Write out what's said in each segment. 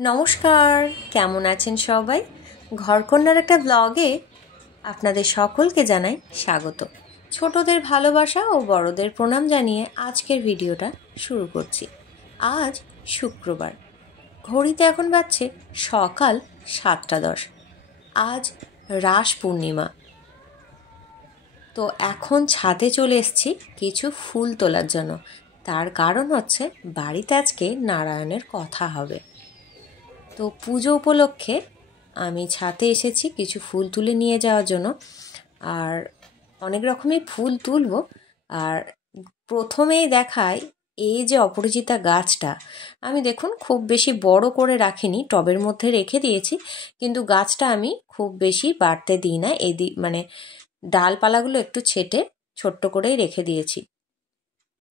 নমস্কার, কেমন আছেন সবাই? ঘরকন্যার একটা ব্লগে আপনাদের সকলকে জানাই স্বাগত। ছোটদের ভালোবাসা ও বড়দের প্রণাম জানিয়ে আজকের ভিডিওটা শুরু করছি। আজ শুক্রবার, ঘড়িতে এখন বাজছে সকাল 7:10। আজ রাস পূর্ণিমা। তো এখন ছাদে চলে এসেছি কিছু ফুল তোলার জন্য। তার কারণ হচ্ছে বাড়িতে আজকে নারায়ণের কথা হবে। তো পুজো উপলক্ষে আমি ছাদে এসেছি কিছু ফুল তুলে নিয়ে যাওয়ার জন্য। আর অনেক রকমই ফুল তুলব। আর প্রথমেই দেখাই এই যে অপরাজিতা গাছটা, আমি দেখুন খুব বেশি বড় করে রাখিনি, টবের মধ্যে রেখে দিয়েছি, কিন্তু গাছটা আমি খুব বেশি বাড়তে দিই না। মানে ডালপালাগুলো একটু ছেটে ছোট্ট করেই রেখে দিয়েছি।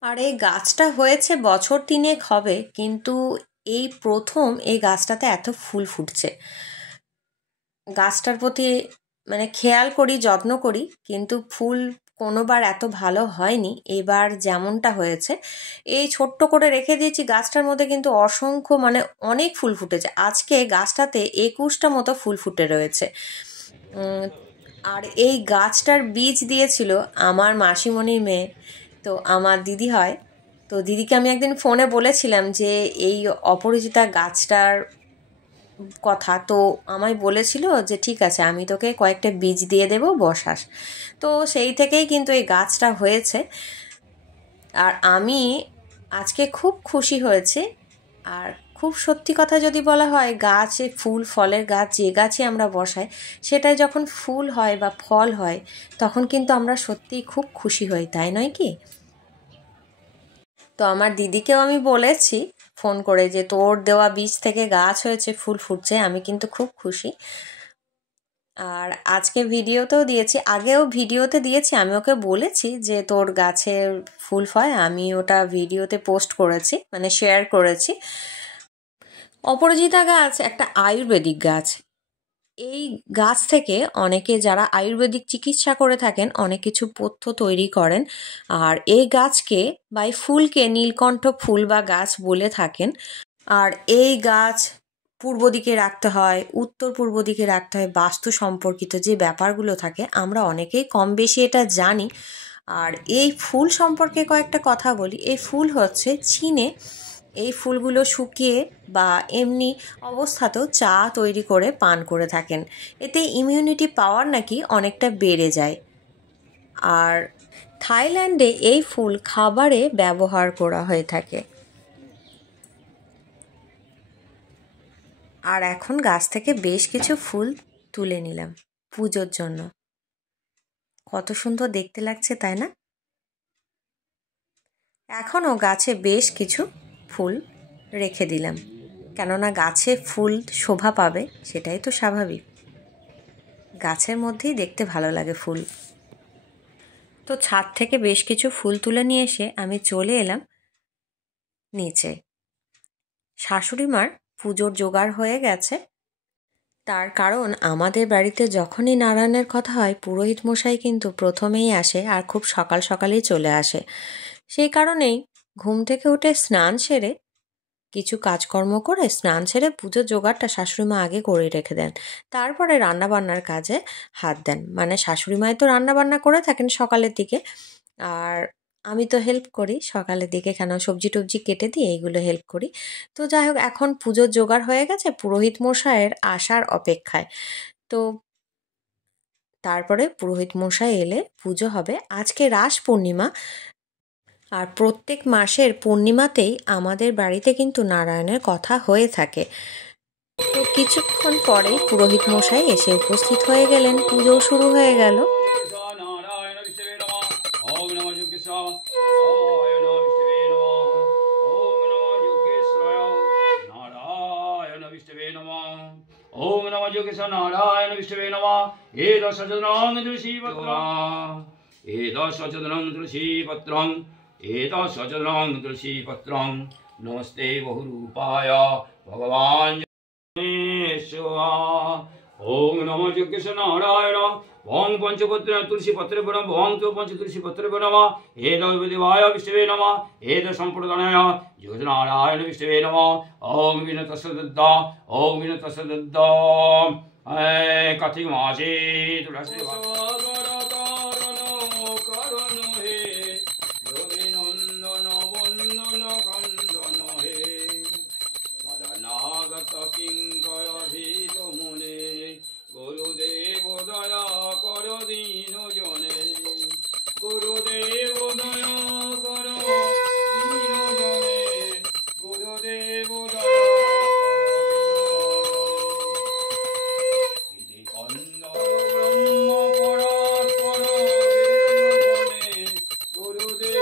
আর এই গাছটা হয়েছে বছর 3 হবে, কিন্তু এই প্রথম এই গাছটাতে এত ফুল ফুটছে। গাছটার প্রতি মানে খেয়াল করি, যত্ন করি, কিন্তু ফুল কোনোবার এত ভালো হয়নি। এবার যেমনটা হয়েছে, এই ছোট্ট করে রেখে দিয়েছি গাছটার মধ্যে, কিন্তু অসংখ্য মানে অনেক ফুল ফুটেছে। আজকে গাছটাতে 21টা মতো ফুল ফুটে রয়েছে। আর এই গাছটার বীজ দিয়েছিল আমার মাসিমণির মেয়ে, তো আমার দিদি হয়। তো দিদিকে আমি একদিন ফোনে বলেছিলাম যে এই অপরাজিতা গাছটার কথা, তো আমায় বলেছিল যে ঠিক আছে, আমি তোকে কয়েকটা বীজ দিয়ে দেবো, বসাস। তো সেই থেকেই কিন্তু এই গাছটা হয়েছে। আর আমি আজকে খুব খুশি হয়েছে। আর খুব সত্যি কথা যদি বলা হয়, গাছে ফুল ফলের গাছ যে গাছে আমরা বসাই, সেটাই যখন ফুল হয় বা ফল হয়, তখন কিন্তু আমরা সত্যিই খুব খুশি হই, তাই নয় কি? তো আমার দিদিকেও আমি বলেছি ফোন করে যে তোর দেওয়া বীজ থেকে গাছ হয়েছে, ফুল ফুটছে, আমি কিন্তু খুব খুশি। আর আজকে ভিডিওতেও দিয়েছি, আগেও ভিডিওতে দিয়েছি, আমি ওকে বলেছি যে তোর গাছের ফুল ফয়, আমি ওটা ভিডিওতে পোস্ট করেছি, মানে শেয়ার করেছি। অপরাজিতা গাছ একটা আয়ুর্বেদিক গাছ। এই গাছ থেকে অনেকে যারা আয়ুর্বেদিক চিকিৎসা করে থাকেন অনেক কিছু পথ্য তৈরি করেন। আর এই গাছকে বা এই ফুলকে নীলকণ্ঠ ফুল বা গাছ বলে থাকেন। আর এই গাছ পূর্ব দিকে রাখতে হয়, উত্তর পূর্ব দিকে রাখতে হয়, বাস্তু সম্পর্কিত যে ব্যাপারগুলো থাকে আমরা অনেকেই কম বেশি এটা জানি। আর এই ফুল সম্পর্কে কয়েকটা কথা বলি। এই ফুল হচ্ছে চীনে এই ফুলগুলো শুকিয়ে বা এমনি অবস্থাতেও চা তৈরি করে পান করে থাকেন। এতে ইমিউনিটি পাওয়ার নাকি অনেকটা বেড়ে যায়। আর থাইল্যান্ডে এই ফুল খাবারে ব্যবহার করা হয়ে থাকে। আর এখন গাছ থেকে বেশ কিছু ফুল তুলে নিলাম পুজোর জন্য। কত সুন্দর দেখতে লাগছে, তাই না? এখনও গাছে বেশ কিছু ফুল রেখে দিলাম, কেননা গাছে ফুল শোভা পাবে, সেটাই তো স্বাভাবিক। গাছের মধ্যেই দেখতে ভালো লাগে ফুল। তো ছাদ থেকে বেশ কিছু ফুল তুলে নিয়ে এসে আমি চলে এলাম নিচে। শাশুড়ি মার পুজোর জোগাড় হয়ে গেছে। তার কারণ আমাদের বাড়িতে যখনই নারায়ণের কথা হয়, পুরোহিত মশাই কিন্তু প্রথমেই আসে, আর খুব সকাল সকালেই চলে আসে। সেই কারণেই ঘুম থেকে উঠে স্নান সেরে, কিছু কাজকর্ম করে স্নান সেরে পুজোর জোগাড়টা শাশুড়িমা আগে করে রেখে দেন। তারপরে রান্নাবান্নার কাজে হাত দেন। মানে শাশুড়িমাই তো রান্নাবান্না করে থাকেন সকালের দিকে, আর আমি তো হেল্প করি সকালের দিকে, কেন সবজি টবজি কেটে দিই, এইগুলো হেল্প করি। তো যাই হোক, এখন পুজোর জোগাড় হয়ে গেছে, পুরোহিত মশাইয়ের আসার অপেক্ষায়। তো তারপরে পুরোহিত মশাই এলে পুজো হবে। আজকে রাস পূর্ণিমা, আর প্রত্যেক মাসের পূর্ণিমাতেই আমাদের বাড়িতে কিন্তু নারায়ণের কথা হয়ে থাকে। তো কিছুক্ষণ পরেই পুরোহিত মশাই এসে উপস্থিত হয়ে গেলেন, পুজো শুরু হয়ে গেল। ओम नमः योगेश्वर नारायण विष्णवे नमः एतत् सचदनं तुलसी पत्रं एतत् सचदनं तुलसी पत्रं एतत् सचदनं तुलसी पत्रं नमस्ते बहुरूपाय भगवान् ওম নমো যজ্ঞেশ্বর নারায়ণ ভং পঞ্চপত্র তুলসী পত্রে প্রণম ভং তো পঞ্চ তুলসী পত্রে প্রণম এদ দেবায় বিষ্ণবে নম এদ সম্প্রদানায় যোগ নারায়ণ বিষ্ণবে নম ওম বিনতস্য ওম বিনতস্য কার্তিক মাসে তুলসী গুরুদেব দয়া কর দীন জনে গুরুদেব দয়া কর দীন জনে গুরুদেব দয়া কন্দ ব্রহ্ম পরাৎপর গুরুদেব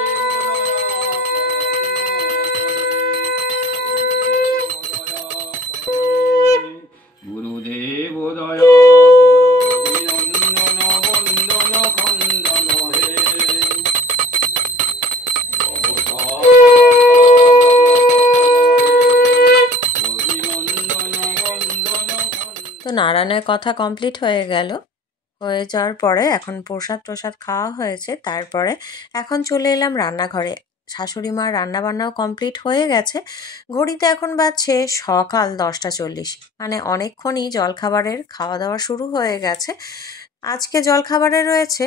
গুরুদেব দয়া তো নারায়ণের কথা কমপ্লিট হয়ে গেল। হয়ে যাওয়ার পরে এখন প্রসাদ খাওয়া হয়েছে। তারপরে এখন চলে এলাম রান্নাঘরে। শাশুড়ি মার রান্নাবান্নাও কমপ্লিট হয়ে গেছে। ঘড়িতে এখন বাজছে সকাল 10:40, মানে অনেকক্ষণই জলখাবারের খাওয়া দাওয়া শুরু হয়ে গেছে। আজকে জলখাবারে রয়েছে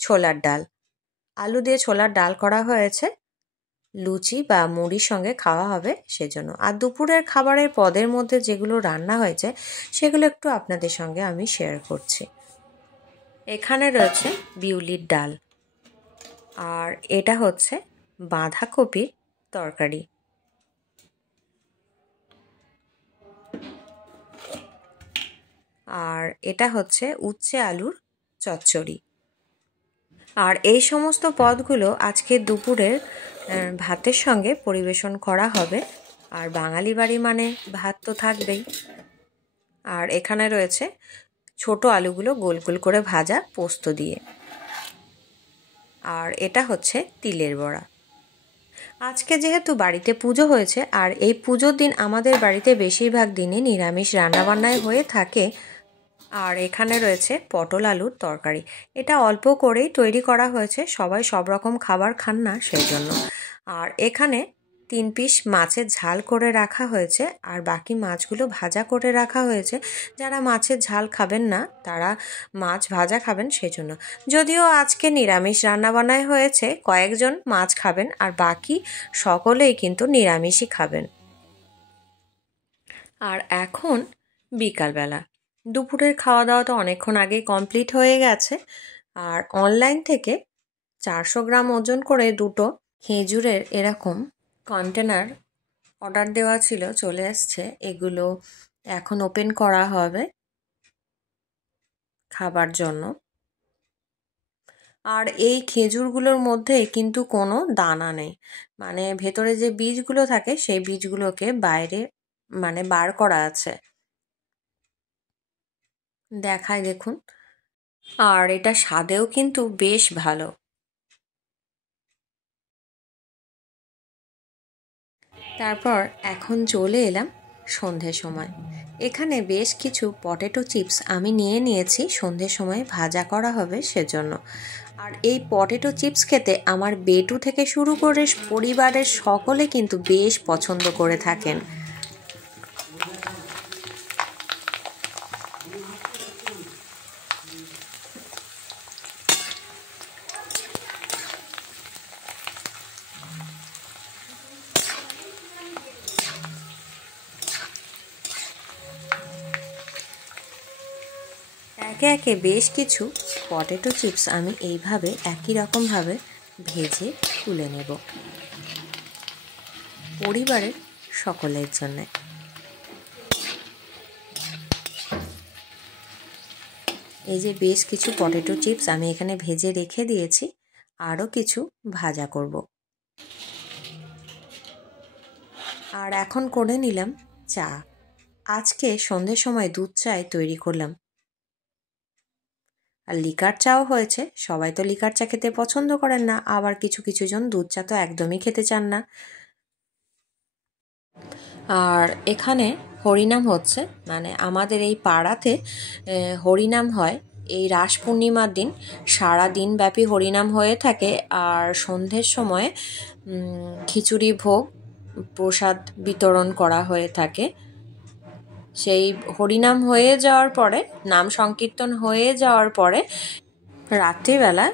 ছোলার ডাল, আলু দিয়ে ছোলার ডাল করা হয়েছে, লুচি বা মুড়ির সঙ্গে খাওয়া হবে সেজন্য। আর দুপুরের খাবারের পদের মধ্যে যেগুলো রান্না হয়েছে সেগুলো একটু আপনাদের সঙ্গে আমি শেয়ার করছি। এখানে রয়েছে বিউলির ডাল, আর এটা হচ্ছে বাঁধাকপির তরকারি, আর এটা হচ্ছে উচ্ছে আলুর চচ্চড়ি। আর এই সমস্ত পদগুলো আজকে দুপুরের ভাতের সঙ্গে পরিবেশন করা হবে। আর বাঙালি বাড়ি মানে ভাত তো থাকবেই। আর এখানে রয়েছে ছোট আলুগুলো গোল গোল করে ভাজা পোস্ত দিয়ে, আর এটা হচ্ছে তিলের বড়া। আজকে যেহেতু বাড়িতে পুজো হয়েছে, আর এই পুজোর দিন আমাদের বাড়িতে বেশিরভাগ দিনই নিরামিষ রান্নাবান্নায় হয়ে থাকে। আর এখানে রয়েছে পটল আলুর তরকারি। এটা অল্প করেই তৈরি করা হয়েছে, সবাই সব রকম খাবার খান না সেই জন্য। আর এখানে 3 পিস মাছের ঝাল করে রাখা হয়েছে, আর বাকি মাছগুলো ভাজা করে রাখা হয়েছে। যারা মাছের ঝাল খাবেন না তারা মাছ ভাজা খাবেন সেই জন্য। যদিও আজকে নিরামিষ রান্নাবান্নায় হয়েছে, কয়েকজন মাছ খাবেন আর বাকি সকলেই কিন্তু নিরামিষই খাবেন। আর এখন বিকালবেলা, দুপুরের খাওয়া দাওয়া তো অনেকক্ষণ আগেই কমপ্লিট হয়ে গেছে। আর অনলাইন থেকে 400 গ্রাম ওজন করে 2টো খেজুরের এরকম কন্টেনার অর্ডার দেওয়া ছিল, চলে এসছে। এগুলো এখন ওপেন করা হবে খাবার জন্য। আর এই খেজুরগুলোর মধ্যে কিন্তু কোনো দানা নেই, মানে ভেতরে যে বীজগুলো থাকে সেই বীজগুলোকে বাইরে মানে বার করা আছে, দেখায় দেখুন। আর এটা স্বাদেও কিন্তু বেশ ভালো। তারপর এখন চলে এলাম সন্ধ্যের সময়। এখানে বেশ কিছু পটেটো চিপস আমি নিয়ে নিয়েছি, সন্ধ্যের সময় ভাজা করা হবে সেজন্য। আর এই পটেটো চিপস খেতে আমার বেটু থেকে শুরু করে পরিবারের সকলে কিন্তু বেশ পছন্দ করে থাকেন। একে একে বেশ কিছু পটেটো চিপস আমি এইভাবে একই রকমভাবে ভেজে তুলে নেব পরিবারের সকলের জন্য। এই যে বেশ কিছু পটেটো চিপস আমি এখানে ভেজে রেখে দিয়েছি, আরও কিছু ভাজা করব। আর এখন করে নিলাম চা। আজকে সন্ধ্যের সময় দুধ চায় তৈরি করলাম। আর লিকার চাও হয়েছে। সবাই তো লিকার চা খেতে পছন্দ করেন না, আবার কিছু জন দুধ চা তো একদমই খেতে চান না। আর এখানে হরিনাম হচ্ছে, মানে আমাদের এই পাড়াতে হরিনাম হয় এই রাস পূর্ণিমার দিন। সারা দিন ব্যাপী হরিনাম হয়ে থাকে, আর সন্ধ্যের সময় খিচুড়ি ভোগ প্রসাদ বিতরণ করা হয়ে থাকে। সেই হরিনাম হয়ে যাওয়ার পরে, নাম সংকীর্তন হয়ে যাওয়ার পরে রাত্রিবেলা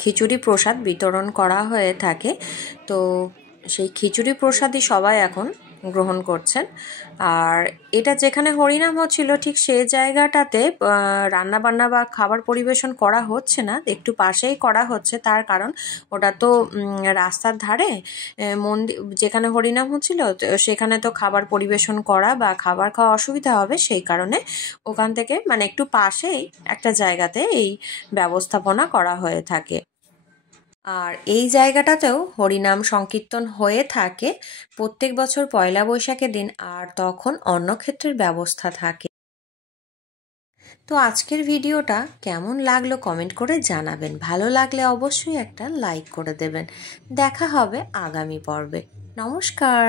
খিচুড়ি প্রসাদ বিতরণ করা হয়ে থাকে। তো সেই খিচুড়ি প্রসাদই সবাই এখন গ্রহণ করছেন। আর এটা যেখানে হরিনাম হচ্ছিল ঠিক সেই জায়গাটাতে রান্নাবান্না বা খাবার পরিবেশন করা হচ্ছে না, একটু পাশেই করা হচ্ছে। তার কারণ ওটা তো রাস্তার ধারে মন্দির, যেখানে হরিনাম হচ্ছিল সেখানে তো খাবার পরিবেশন করা বা খাবার খাওয়া অসুবিধা হবে, সেই কারণে ওখান থেকে মানে একটু পাশেই একটা জায়গাতে এই ব্যবস্থাপনা করা হয়ে থাকে। আর এই জায়গাটাতেও হরিনাম সংকীর্তন হয়ে থাকে প্রত্যেক বছর পয়লা বৈশাখের দিন, আর তখন অন্নক্ষেত্রের ব্যবস্থা থাকে। তো আজকের ভিডিওটা কেমন লাগলো কমেন্ট করে জানাবেন, ভালো লাগলে অবশ্যই একটা লাইক করে দেবেন। দেখা হবে আগামী পর্বে। নমস্কার।